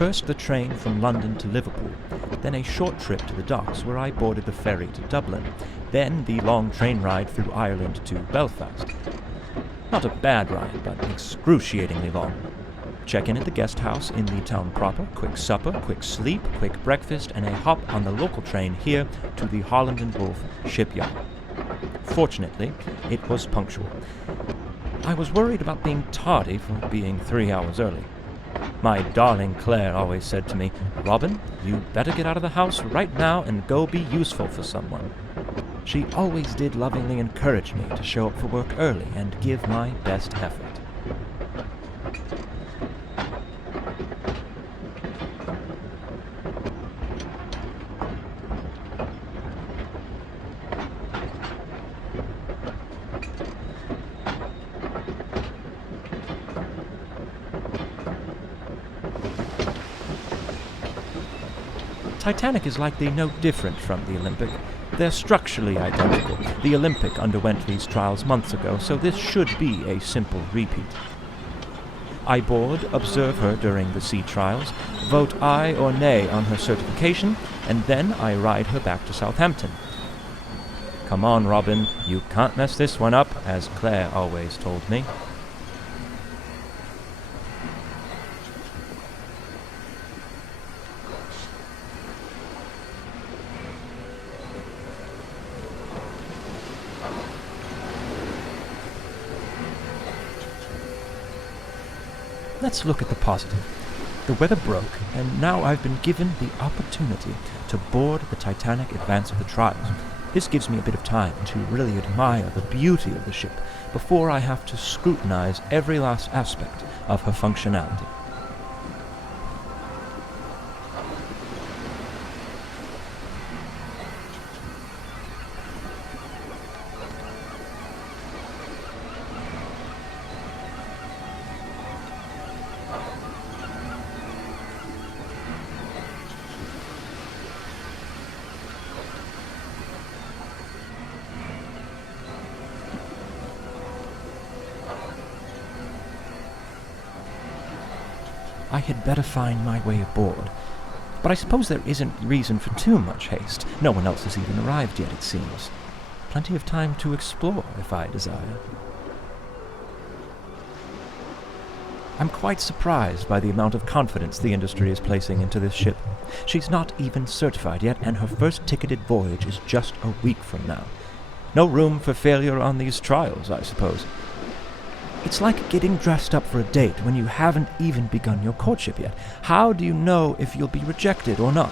First the train from London to Liverpool, then a short trip to the docks where I boarded the ferry to Dublin, then the long train ride through Ireland to Belfast. Not a bad ride, but excruciatingly long. Check-in at the guest house in the town proper, quick supper, quick sleep, quick breakfast, and a hop on the local train here to the Holland and Wolff shipyard. Fortunately, it was punctual. I was worried about being tardy for being 3 hours early. My darling Claire always said to me, "Robin, you better get out of the house right now and go be useful for someone." She always did lovingly encourage me to show up for work early and give my best effort. Titanic is likely no different from the Olympic. They're structurally identical. The Olympic underwent these trials months ago, so this should be a simple repeat. I board, observe her during the sea trials, vote aye or nay on her certification, and then I ride her back to Southampton. Come on, Robin, you can't mess this one up, as Claire always told me. Let's look at the positive. The weather broke, and now I've been given the opportunity to board the Titanic advance of the trials. This gives me a bit of time to really admire the beauty of the ship before I have to scrutinize every last aspect of her functionality. I had better find my way aboard. But I suppose there isn't reason for too much haste. No one else has even arrived yet, it seems. Plenty of time to explore, if I desire. I'm quite surprised by the amount of confidence the industry is placing into this ship. She's not even certified yet, and her first ticketed voyage is just a week from now. No room for failure on these trials, I suppose. It's like getting dressed up for a date when you haven't even begun your courtship yet. How do you know if you'll be rejected or not?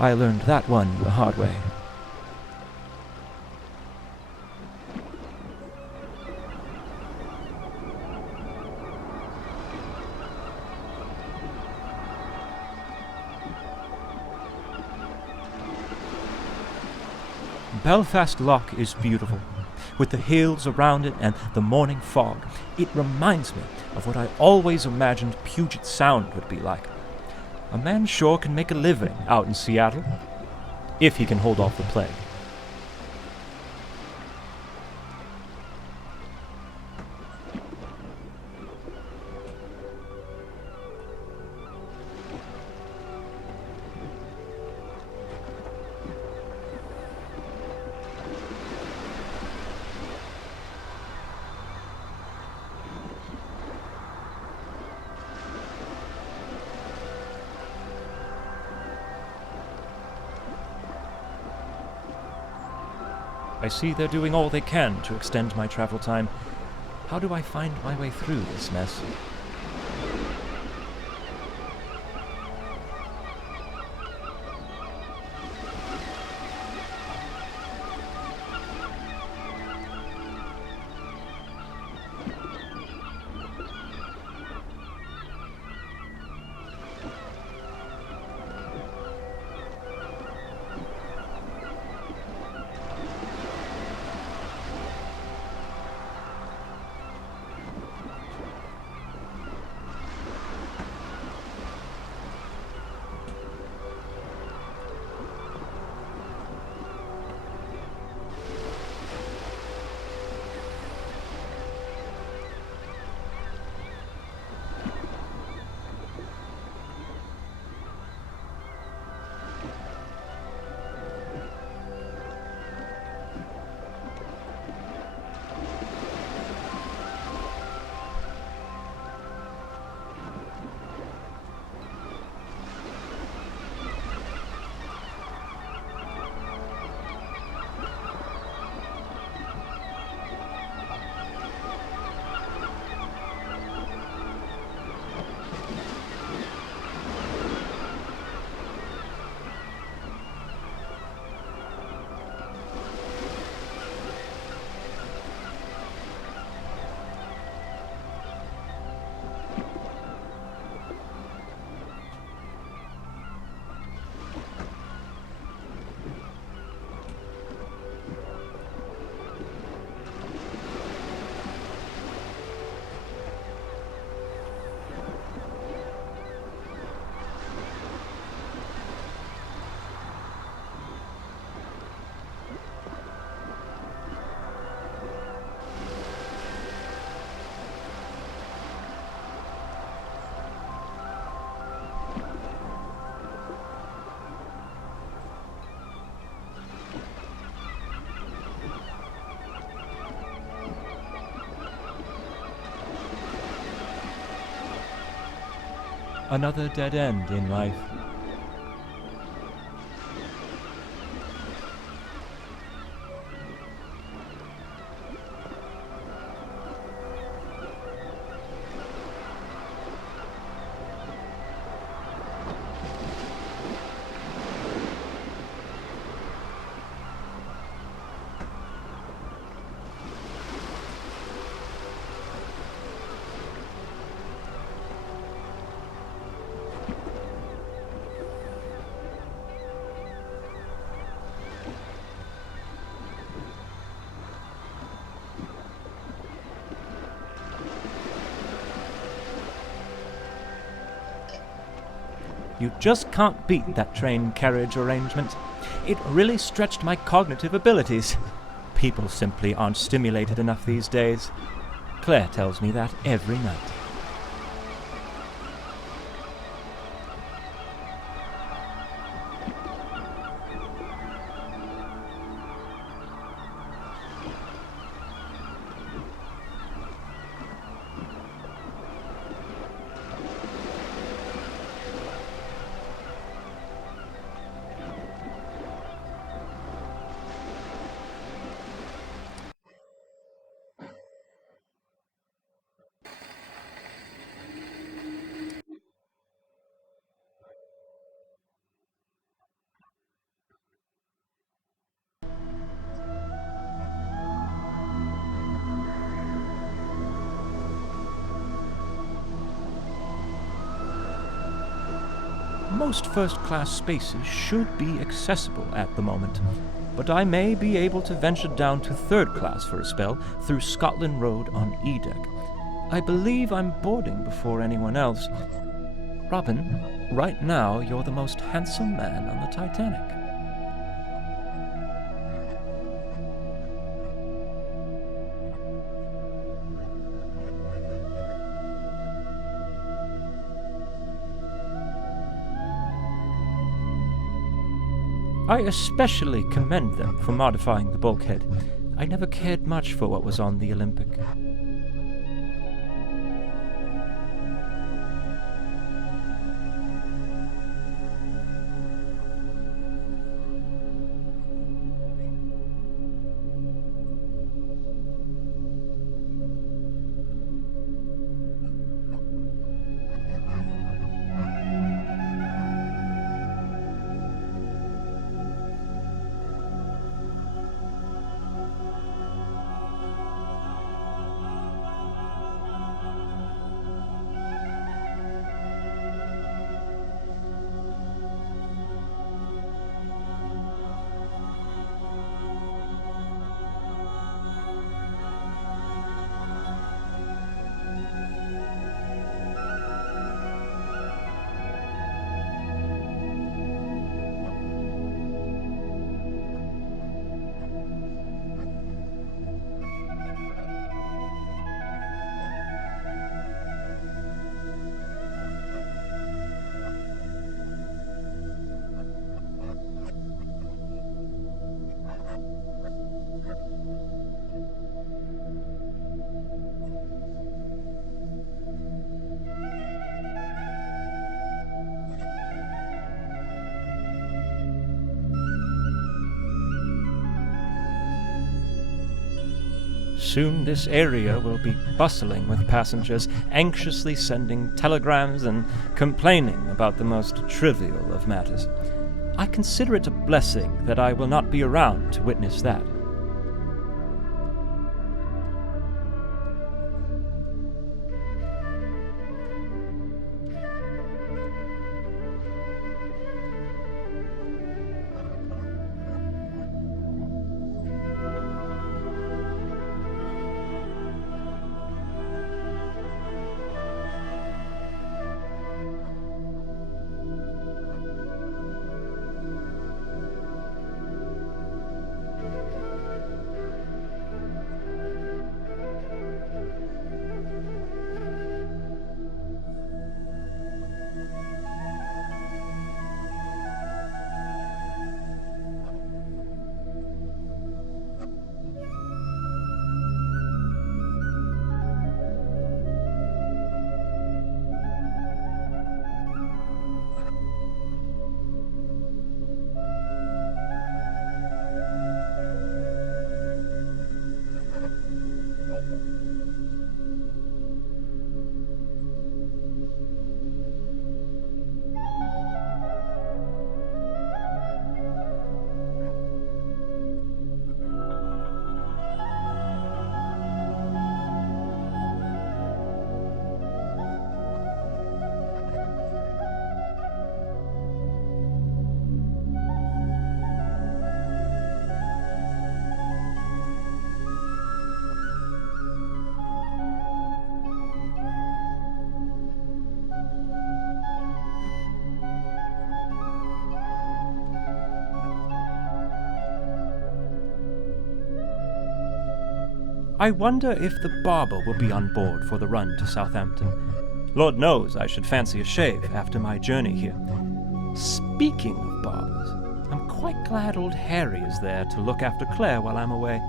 I learned that one the hard way. Belfast Lough is beautiful. With the hills around it and the morning fog, it reminds me of what I always imagined Puget Sound would be like. A man sure can make a living out in Seattle, if he can hold off the plague. I see they're doing all they can to extend my travel time. How do I find my way through this mess? Another dead end in life. You just can't beat that train carriage arrangement. It really stretched my cognitive abilities. People simply aren't stimulated enough these days. Claire tells me that every night. Most first-class spaces should be accessible at the moment, but I may be able to venture down to third class for a spell through Scotland Road on E-Deck. I believe I'm boarding before anyone else. Robin, right now you're the most handsome man on the Titanic. I especially commend them for modifying the bulkhead. I never cared much for what was on the Olympic. Soon this area will be bustling with passengers, anxiously sending telegrams and complaining about the most trivial of matters. I consider it a blessing that I will not be around to witness that. I wonder if the barber will be on board for the run to Southampton. Lord knows I should fancy a shave after my journey here. Speaking of barbers, I'm quite glad old Harry is there to look after Claire while I'm away.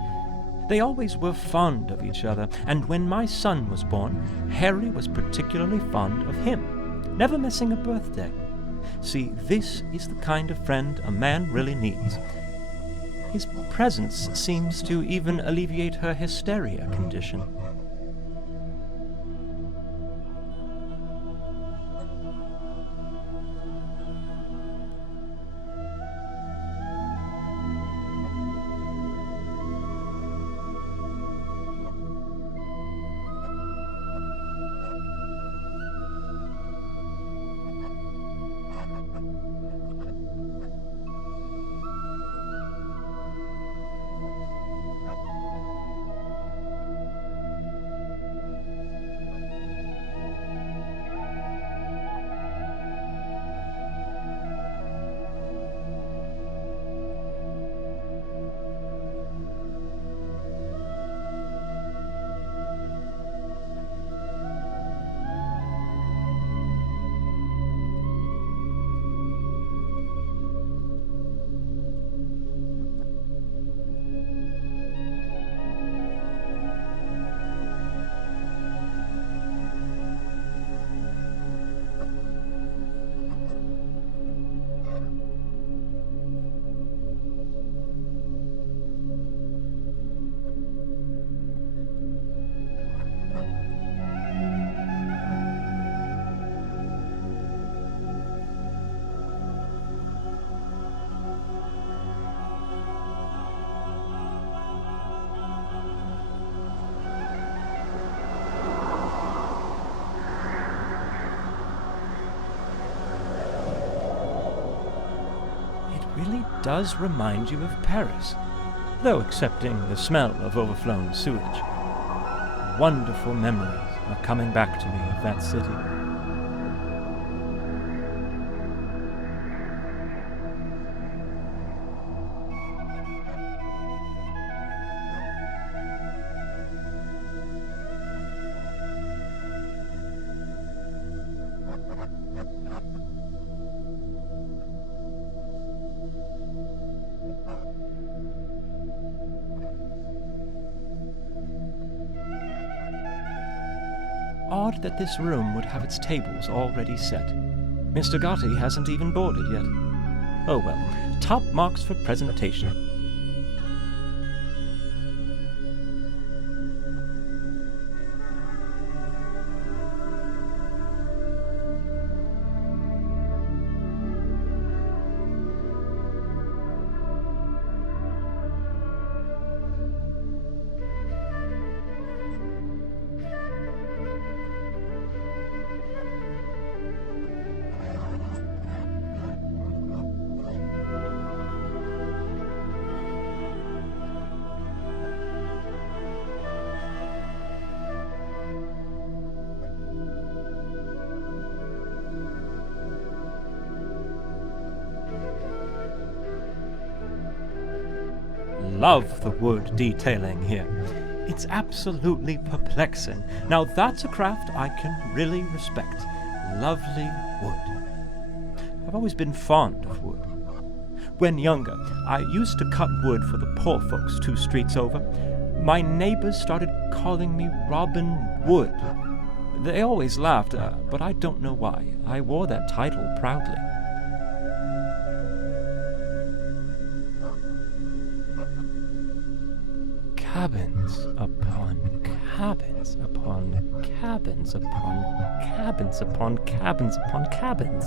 They always were fond of each other, and when my son was born, Harry was particularly fond of him, never missing a birthday. See, this is the kind of friend a man really needs. His presence seems to even alleviate her hysteria condition. Really does remind you of Paris, though excepting the smell of overflown sewage. Wonderful memories are coming back to me of that city. Odd that this room would have its tables already set. Mr. Gotti hasn't even boarded yet. Oh well, top marks for presentation. Love the wood detailing here. It's absolutely perplexing. Now that's a craft I can really respect. Lovely wood. I've always been fond of wood. When younger, I used to cut wood for the poor folks 2 streets over. My neighbors started calling me Robin Wood. They always laughed, but I don't know why. I wore that title proudly. Cabins upon cabins upon cabins upon cabins upon cabins upon cabins.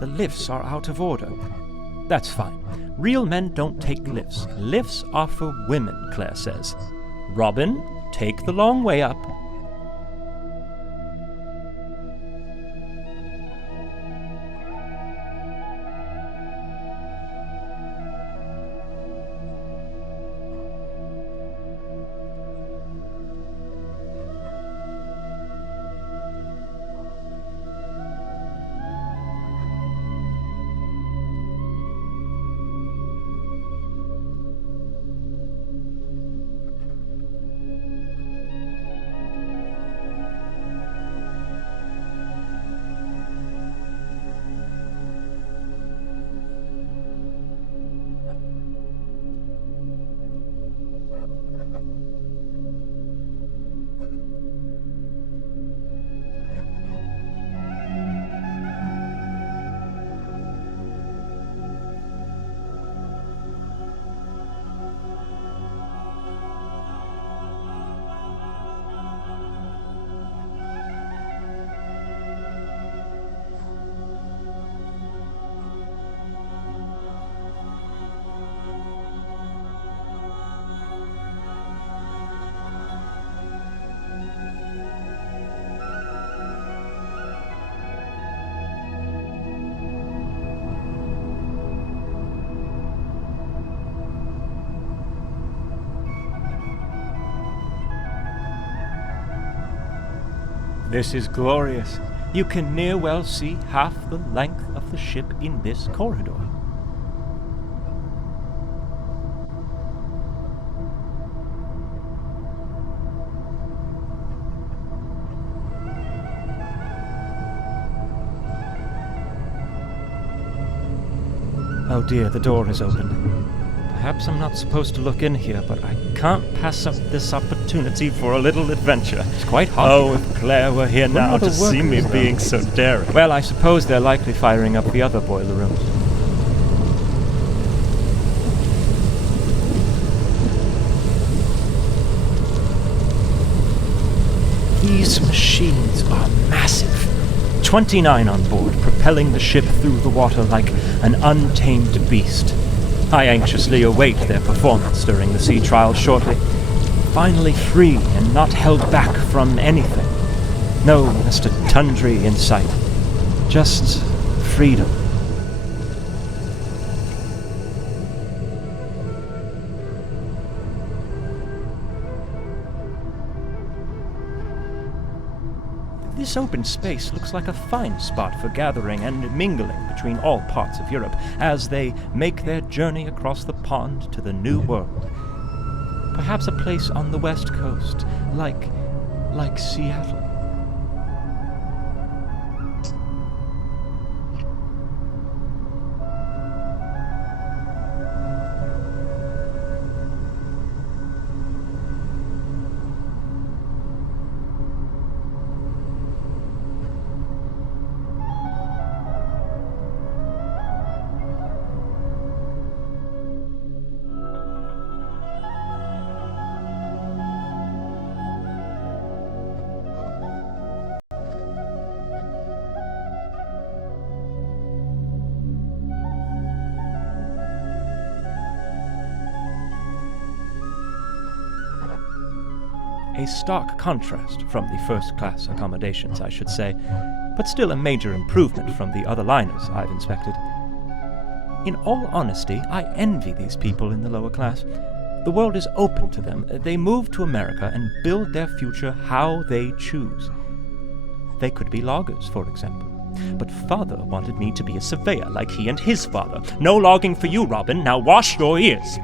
The lifts are out of order. That's fine. Real men don't take lifts. Lifts are for women, Claire says. Robin, take the long way up. This is glorious. You can near well see half the length of the ship in this corridor. Oh dear, the door is open. Perhaps I'm not supposed to look in here, but I can't pass up this opportunity for a little adventure. It's quite hot. Oh, if Claire were here now to see me being so daring. Well, I suppose they're likely firing up the other boiler rooms. These machines are massive. 29 on board, propelling the ship through the water like an untamed beast. I anxiously await their performance during the sea trials shortly. Finally free and not held back from anything. No Mr. Tundry in sight. Just freedom. This open space looks like a fine spot for gathering and mingling between all parts of Europe as they make their journey across the pond to the New World. Perhaps a place on the West Coast, like Seattle. A stark contrast from the first-class accommodations, I should say, but still a major improvement from the other liners I've inspected. In all honesty, I envy these people in the lower class. The world is open to them. They move to America and build their future how they choose. They could be loggers, for example. But father wanted me to be a surveyor like he and his father. No logging for you, Robin. Now wash your ears.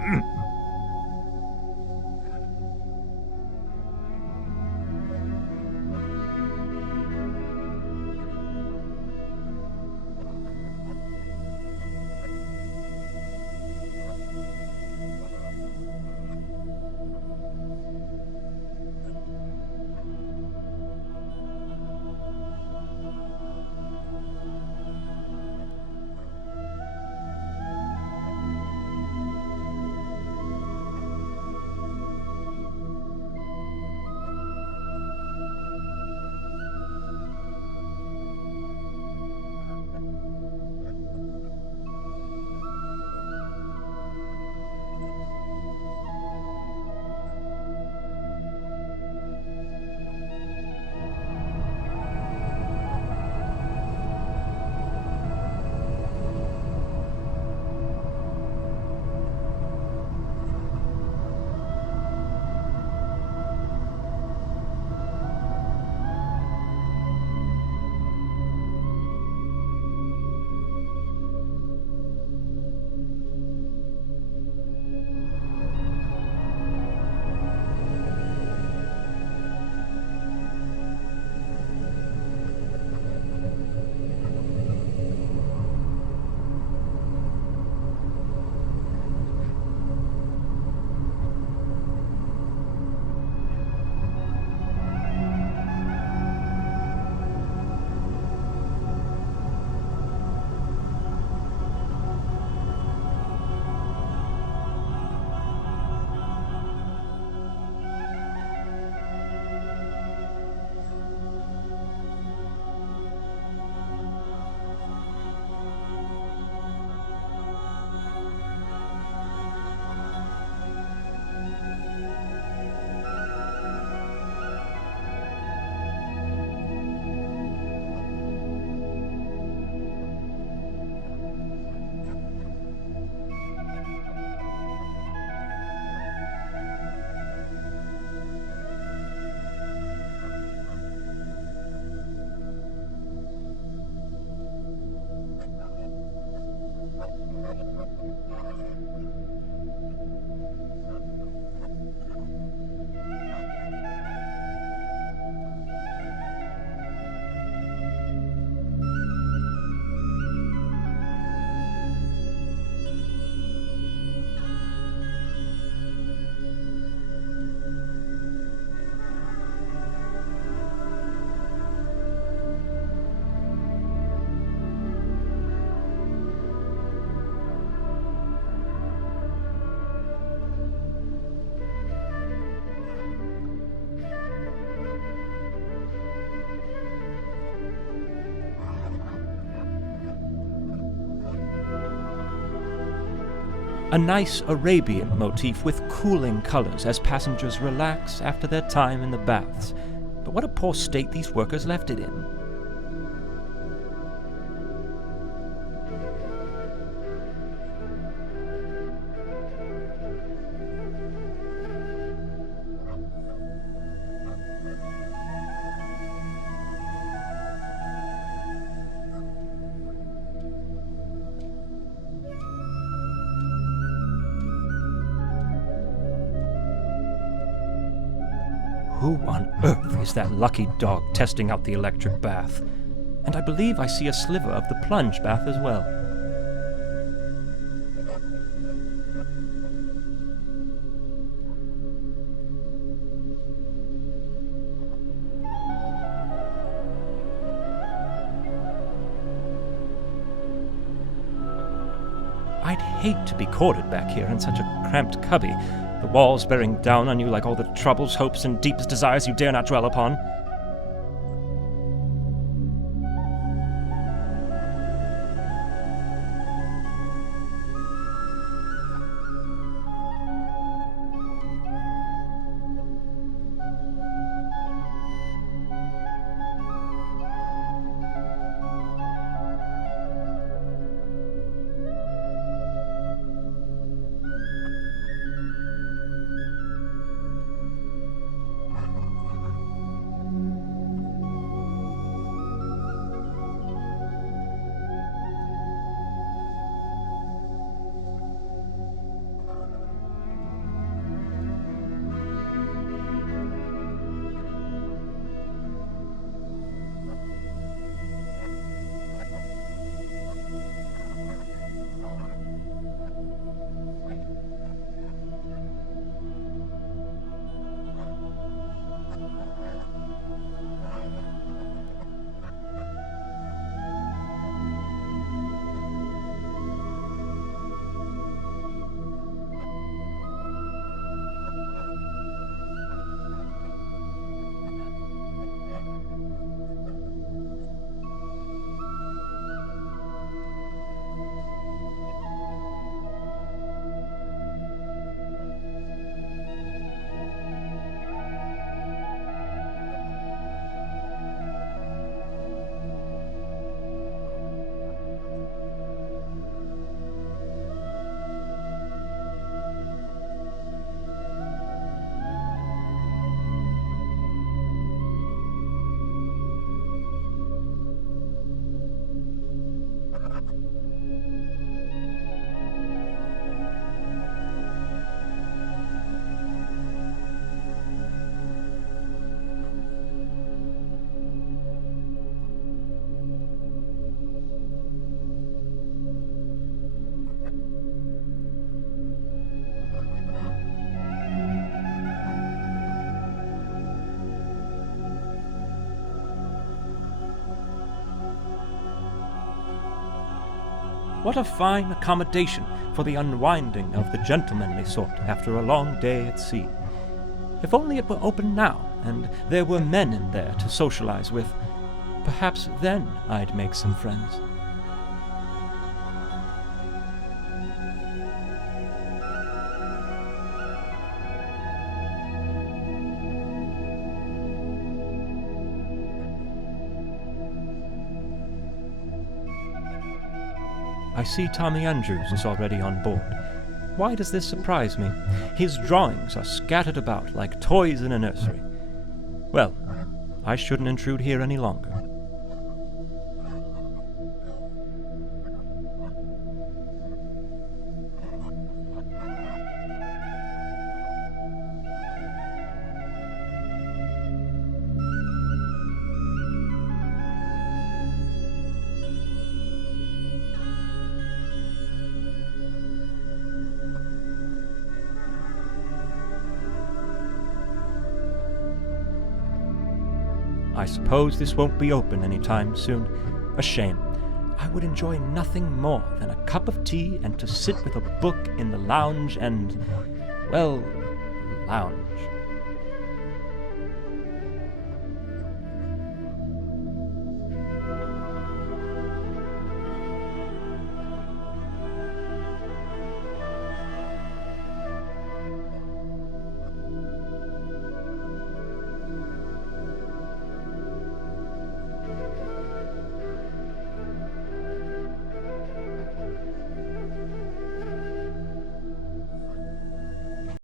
A nice Arabian motif with cooling colors as passengers relax after their time in the baths. But what a poor state these workers left it in. Who on earth is that lucky dog testing out the electric bath? And I believe I see a sliver of the plunge bath as well. I'd hate to be corded back here in such a cramped cubby, the walls bearing down on you like all the troubles, hopes, and deepest desires you dare not dwell upon. What a fine accommodation for the unwinding of the gentlemanly sort after a long day at sea. If only it were open now, and there were men in there to socialize with. Perhaps then I'd make some friends. I see Tommy Andrews is already on board. Why does this surprise me? His drawings are scattered about like toys in a nursery. Well, I shouldn't intrude here any longer. I suppose this won't be open anytime soon. A shame. I would enjoy nothing more than a cup of tea and to sit with a book in the lounge and, well, lounge.